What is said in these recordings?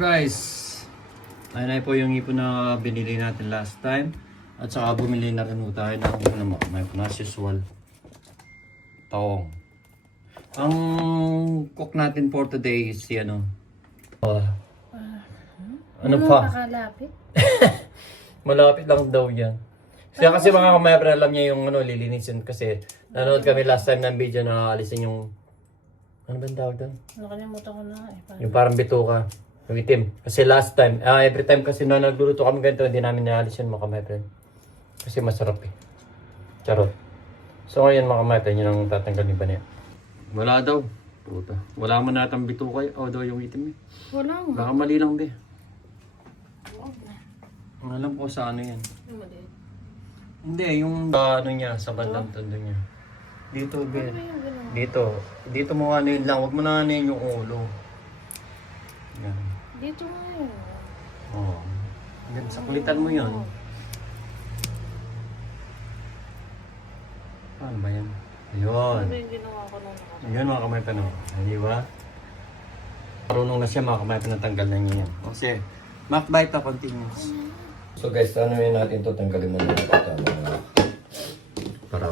guys, ayun na po yung ipon na binili natin last time. At saka bumili na rin tayo ng may as usual, taong. Ang cook natin for today is si ano pa? Makalapit? Malapit lang daw yan. Siya kasi mga kamayabra, alam niya yung lilinisin kasi nanood kami last time ng video na alisin yung ano ba ang tawag doon? Nakalimutan ko na Yung parang bituka. Yung itim. Kasi last time, every time kasi na nagluluto kami ganito, hindi namin naalis yun mga kamayabra. Kasi masarap eh. Charot. So ngayon mga kamayabra, yun ang tatanggalin ba niya? Wala daw. Puta. Wala man natang bituka daw yung itim eh. Wala mo. Baka mali lang be. Huwag na. Ang alam ko sa ano yan. Yung mali. Hindi, yung ano niya, sa bandang tondo niya. Dito, be. Ano ba yung gano'n? Dito. Dito mo ano yun lang. Huwag mo na ano yun yung ulo. Yan. Dito nga yun. Oo. Yan, sakulitan mo yun. Paano ba yan? Ayun. Ano yung ginawa ko na naman? Ayun mga kamay pa naman. Hindi ba? Marunong na siya mga kamay pa natanggal na niya yan. Kasi, makbite pa continuous. So guys, ano yun natin to tanggalin na natin ito. Para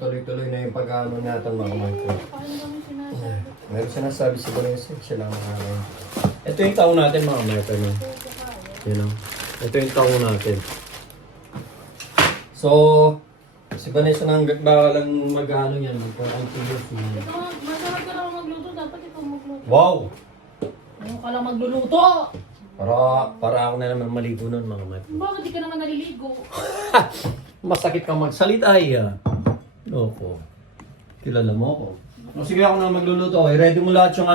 tuloy-tuloy na yung pag-ano natin mga kamay pa. Paano kami sinasabi? Meron sinasabi si Vanessa, siya lang nakakain. Ito yung taong natin mga kamay pa. You know? Ito yung taong natin. So, si Vanessa nang bakalang mag-ano yan, mag-continuous yan. Ito, masarap ka lang magluto. Dapat ikaw magluto. Wow! Ano ka lang magluluto? Para ako na naman maligo nun mga kamay. Bakit di ka naman naliligo? Masakit kang magsalita Loko. Kilala mo ako. O sige, ako na magluluto. I-ready mo lahat yung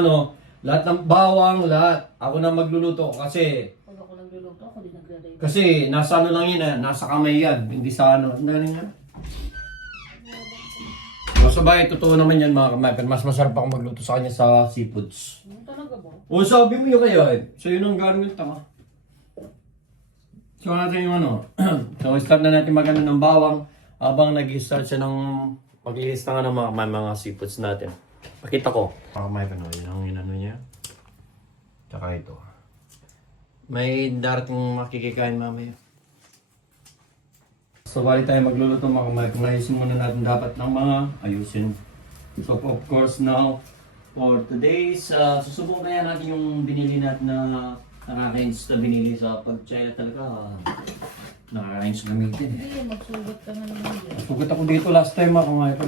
lahat ng bawang, lahat. Ako na magluluto kasi Pag ako nagluluto, ako din nagre-ready. kasi nasa ano lang yun nasa kamay yan. Hindi sa ano. Ano yan? Masabay, totoo naman yan mga kamay. Pero mas masarap ako magluto sa kanya sa seafoods. Talaga ba? O sabi mo yun kaya So yun ang gagawin tama. So natin yung so start na natin magano ng bawang habang nag-start siya ng mag-i-lista nga ng mga seafoods natin. Pakita ko. May yun ang inano niya. Tsaka ito. May darating makikikain mamaya. So bali tayo magluluto mga kamay. Ayusin muna natin dapat ng mga ayusin. So of course now for today's susubukan kaya natin yung binili natin na nakaka-ins na binili sa pag-China talaga. Nakaka-ins gamitin eh. Hindi, magsugat ka na naman dyan. Sugat ako dito last time ako nga ito.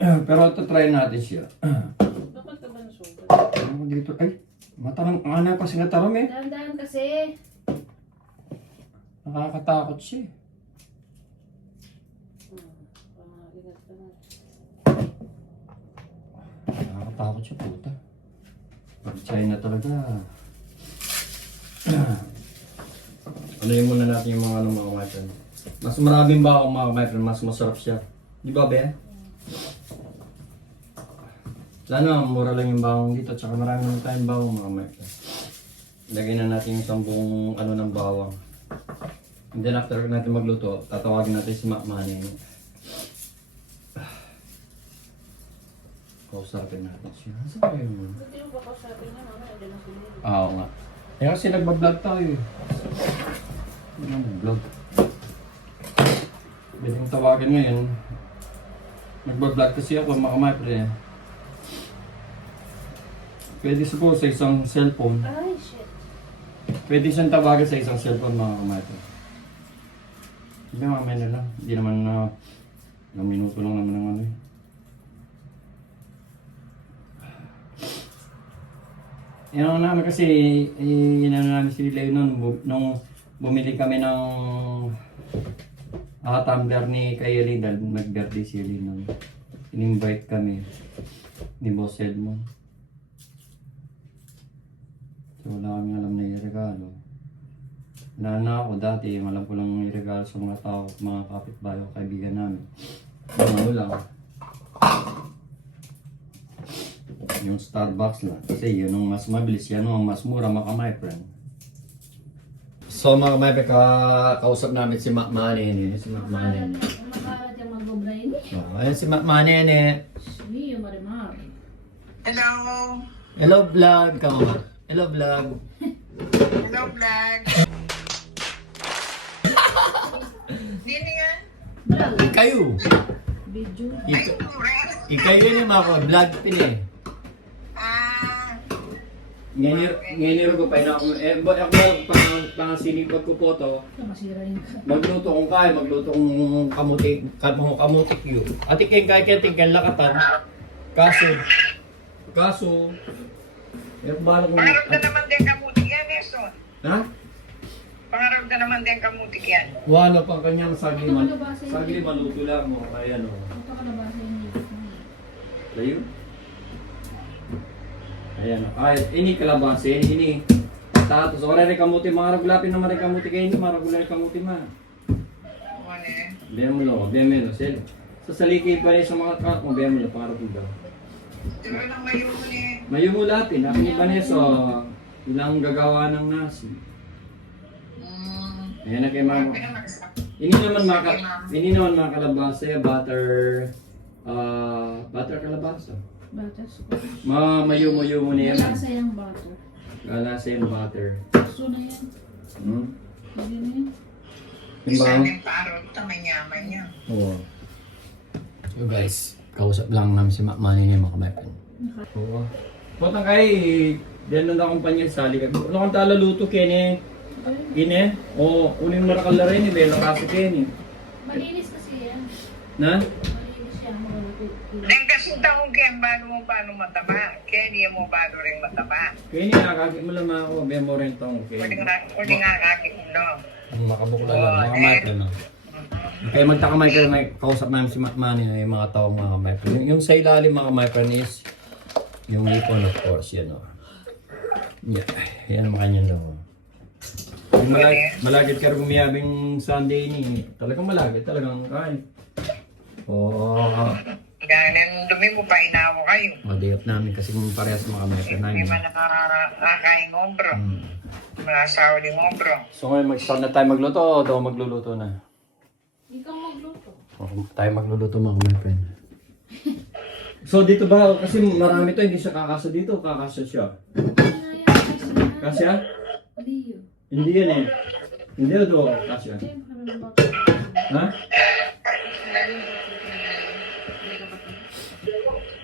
Pero ito try natin siya. Dapat ka ba nasugat? Ano dito? Ay, matarang. Ano pa sinataram eh. Dahan-dahan kasi. Nakakatakot siya eh. Ingat ka na. Nakakatakot siya puta. Pag-China talaga. Ano yun muna natin yung mga mga weapon. Mas maraming ba akong mga weapon, mas masarap siya. Di ba, be? Sana mura lang yung bawang dito, tsaka marami naman tayong bawang mga weapon. Lagyan na natin yung sambong ng bawang. And then after natin magluto, tatawagin natin si Makmani. Kausapin natin siya. Saan kayo mo? Hindi mo ba kausapin niya, mama? Hindi na sumili. Oo nga. Eh kasi nagbablog tayo eh. Nagbablog. Pwede kong tawagan ngayon. Nagbablog kasi ako mga kamay. Pwede siguro sa isang cellphone. Ay, shit. Pwede siyang tawagan sa isang cellphone mga kamay. Hindi mamaya na lang. Hindi naman ilang minuto lang naman ng ano eh. Yan naman kasi, inano namin si Leo nung bumili kami ng tumbler ni Kayeli dahil nag-birthday si Eli nun. In-invite kami ni Boss Edmond. So wala kami alam na i-regalo. Wala na ako dati, alam ko lang i-regalo sa mga tao, mga kapitbahay o kaibigan namin. Yung ano lang. Yung Starbucks lang. Kasi yun ang mas mabilis, yan ang mas mura mga my friend. So mga my friend, kausap namin si Makmani. Si Makmani. Makalat yung mag-brain. Ayan si Makmani. Mio Marimar. Hello. Hello vlog, kama. Hello vlog. Hello, vlog. Dini yan? Kayo. Video. Ay, correct. Ikayo yun yung mga vlog pin eh. Ah, Ngayon ko pa ina ako pangasinipag ko po to. Masira yung Magluto kong kaya, magluto kong kamutik yun. Ati kaya tingkan lakatan. Kaso, bala kong... pangarap na naman din kamutik yan, Nelson. Ha? Pangarap na naman din kamutik yan. Wala pang kanyang sagli maluto lang mo. Ayan o. Ito ka nabasa yung video. Layo. Ayan o. Ay, ini kalabasin, ini. Tapos, wala rin kamuti. Mga ragulapin naman rin kamuti kayo. Mga ragulapin kamuti ma. Ano eh? Biyan mo lo. Sa saliki pa rin sa mga kat mo. Biyan mo lo. Para po daw. Ito lang mayo mo ni. Mayo mo latin. Akin ni Vanessa. Ilang gagawa ng nasi. Ayan na kay mama. Ini naman mga kalabasa. Butter kalabasa. Batas. Mayo-mayo mo na yan. Malasa yung butter. Kalasa yung butter. So na yan. Hmm? Hindi na yan. Isa ng parot, tamanyaman niya. Oo. So guys, kausap lang namin si Makmani niya mga kamayan. Oo. Potang kay, diyan na kumpanya sa halika. Ano kang tala luto, Kenny? Kine? O, uling marakal na rin, Belo kasi Kenny. Malinis kasi yan. Na? Malinis siya. Malapit. Nang kasi taong kaya bago mo paano mataba. Kaya di mo bago rin mataba. Kenny, nakakakit mo lang ako. Biyan mo rin tong Kenny. Uli nga kakit mo. Makabukla lang, mga kamayan na. Kaya magtakamay ka na kausap namin si Makmani na yung mga taong mga kamayan. Yung sa ilalim mga kamayan is yung ipon of course, yan o. Yeah, yan mga kanyan daw. Malagit ka rin gumiyabing Sunday ni. Talagang malagit, talagang kain. Oo. Ganyan, dumi mo pa inawa kayo. Madayot namin kasi kung parehas mga kamayan Hindi namin. man nakakain ombro. Malasawa din ombro. So ngayon mag-start na tayo magluto o daw magluluto na? Ikaw magluto. Tayo magluluto mga kamayan. So dito ba, kasi marami to, hindi siya kakasa dito, kakasa siya. Kasya? Liyo. Hindi yan eh. Hindi o do, kasya. Ha?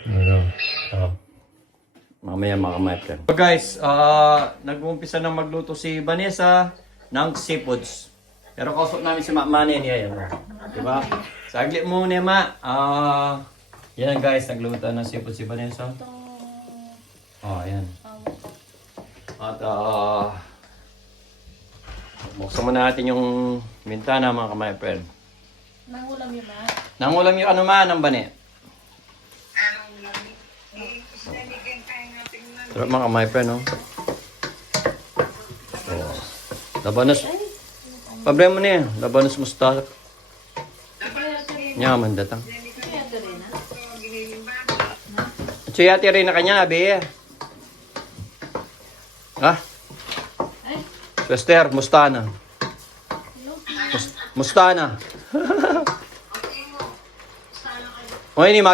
Ano? Mamaya makamayan. So guys, nag-uumpisa na magluto si Vanessa ng seafoods. Pero kausap namin si Makmani niya yan. Diba? Saglit mo niya ma. Yan guys, nagluto ng seafood si Vanessa. Ayan. At buksan mo natin yung bintana mga kamayan. Nangulam yun na. Nangulam yung ano ma, ng bani. Sarap mga kamayan, no? Oh. Labanos. Pabre mo niya. Labanos mustasa. Nyaman datang. Siyati rin na kanya, abi. Ah? Sister, mustana. Mustana. O ini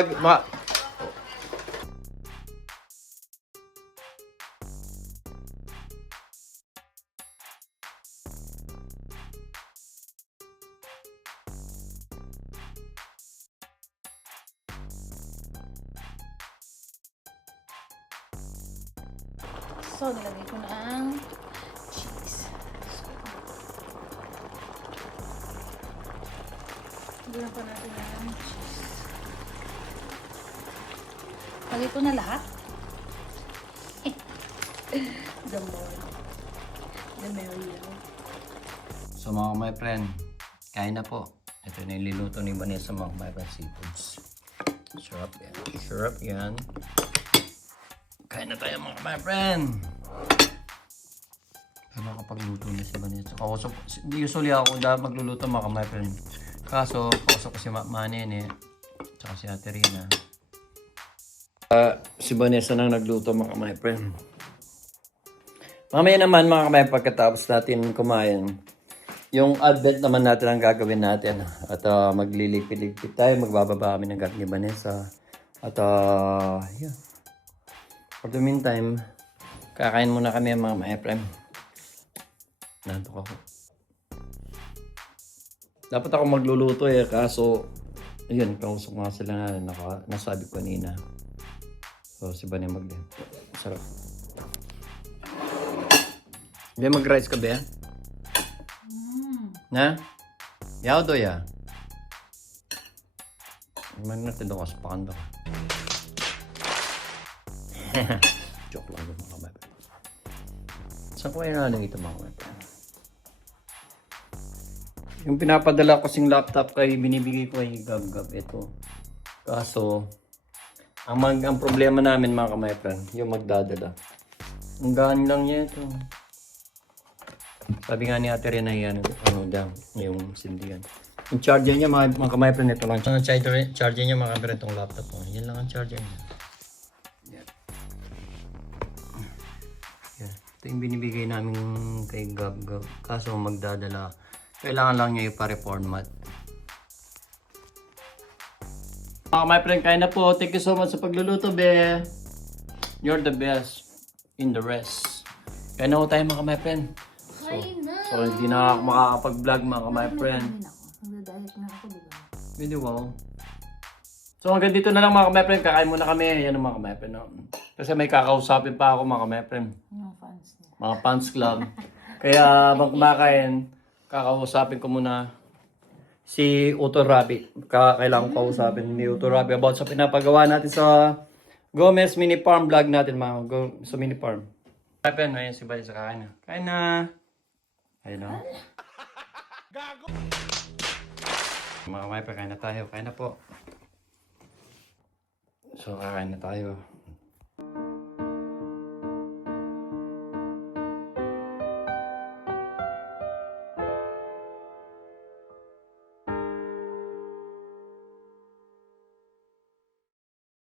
So, nilagay ko na ang cheese. Lagyan pa natin ang cheese. Lagay ko na lahat. The more, the merrier. So mga my friend, kain na po. Ito na yung liluto ni Vanessa mga my friend seafoods. Sarap yan. Sarap yan. Kain na tayo mga my friend. Pero nakapagluto na si Vanessa. Usually ako dapat magluluto mga my friend. Kaso, kausap ko si Manin eh. Tsaka si Ate Rina. Si Vanessa nang nagluto mga my friend. Mamaya naman mga kamay pagkatapos natin kumain. Yung advent naman natin ang gagawin natin. At maglilipid-lipid tayo. Magbababa kami ng gamit ni Vanessa. At yeah. For the meantime, kakain muna kami mga ma-Efrem. Nantok ako. Dapat ako magluluto eh, kaso, ayun, kausap nga sila na nasabi ko kanina. So, si Bani sarap. Hindi mag-rice ka ba? Na? Yaw do ya? Iman natin doon kasi pakanda ka. Joke lang doon mga kapatid. Saan ko na lang ito mga kapatid? Yung pinapadala ko sing laptop kay binibigay ko kay Gab-Gab ito. Kaso, ang problema namin mga kamaypran, yung magdadala. Ang gaan lang niya ito. Sabi nga ni Ate Rena yan, ano daw, yung sindihan. Yung charger niya mga kamaypran ito lang. Ang charger niya mga kamaypran itong laptop mo. Yan lang ang charger niya. Yan. Yan. Ito yung binibigay namin kay Gab-Gab. Kaso magdadala. Kailangan lang niya ipa-reformat. My friend, kain na po. Thank you so much sa pagluluto, be. You're the best in the rest. Kain na po tayo mga my friend. So hindi na ako makakapag-vlog mga my friend. Nagda-diet na ako, diba? Video wow. So hanggang dito na lang mga my friend. Kakain muna kami. Yan ang mga my friend. No? Kasi may kakausapin pa ako mga my friend. Yung fans niya. Mga fans club. Kaya habang kumakain, kakausapin ko muna si Utol Rabbit. Kailangan ko kausapin ni Utol Rabbit about sa pinapagawa natin sa Gomez Mini Farm vlog natin mga sa Mini Farm. Happen, ayun si Bay sa kain na. Kain na. Ayun na. Mga kapatid, kain na tayo. Kain na po. So, kakain na tayo.